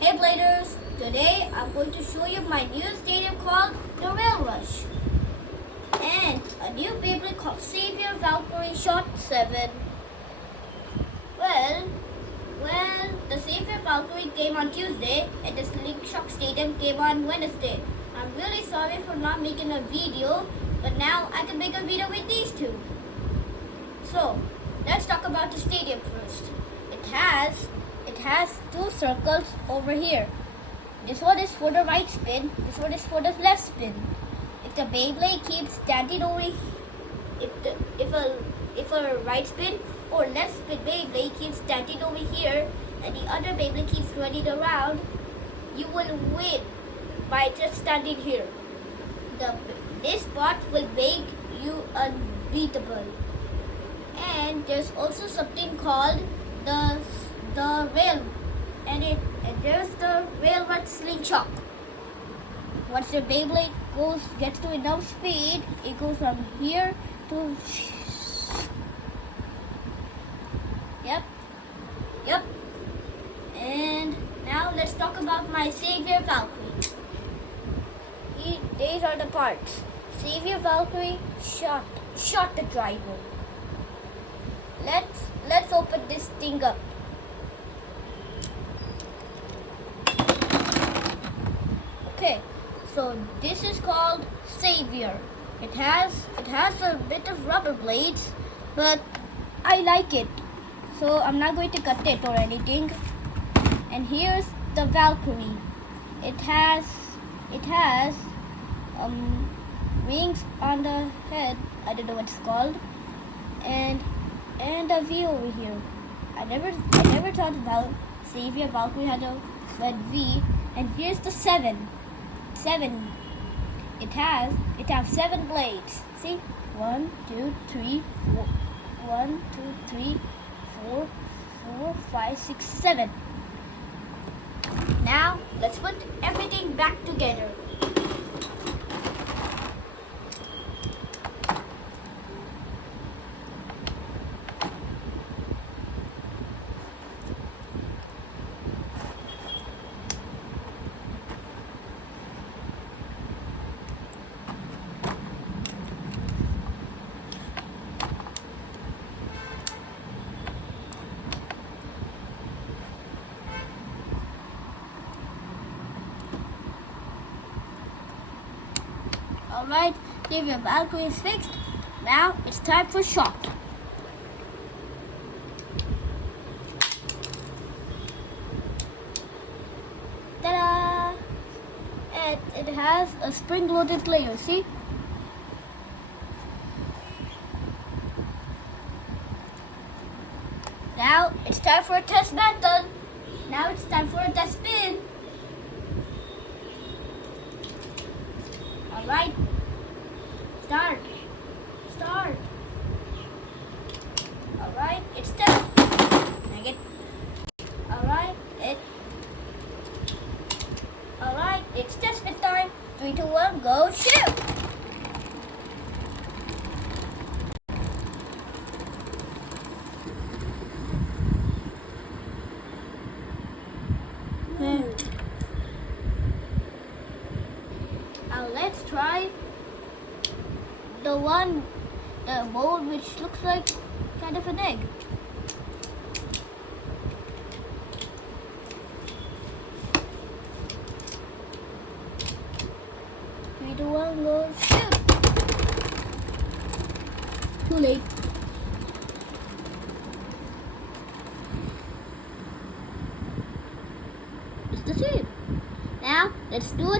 Hey Bladers, today I'm going to show you my new stadium called the Rail Rush and a new Beyblade called Savior Valkyrie Shot-7. Well, the Savior Valkyrie came on Tuesday and the Slingshock Stadium came on Wednesday. I'm really sorry for not making a video, but now I can make a video with these two. So, let's talk about the stadium first. It has two circles over here. This one is for the right spin, this one is for the left spin. If the Beyblade keeps standing over, if a right spin or left spin Beyblade keeps standing over here and the other Beyblade keeps running around, you will win by just standing here. This spot will make you unbeatable. And there's also something called the rail, and there's the rail rush Slingshock. Once the Beyblade gets to enough speed, it goes from here to yep. And now let's talk about my Savior Valkyrie. These are the parts. Savior Valkyrie shot the driver. Let's open this thing up. Okay, so this is called Savior. It has a bit of rubber blades, but I like it, so I'm not going to cut it or anything. And here's the Valkyrie. It has wings on the head. I don't know what it's called, and a V over here. I never thought about Savior Valkyrie had a red V. And here's the 7. It has 7 blades. See? 1, 2, 3, 4. 1, 2, 3, 4, 4, 5, 6, 7. Now let's put everything back together. Alright, Savior Valkyrie is fixed. Now it's time for shot. Ta-da! And it has a spring-loaded player, see? Now it's time for a test battle. Now it's time for a test spin. Alright. Start. Alright, it's done. Alright, it's test spin time. 3, 2, 1, go shoot! Now let's try the mold which looks like kind of an egg. Three, two, one, go shoot! Too late. It's the same. Now let's do a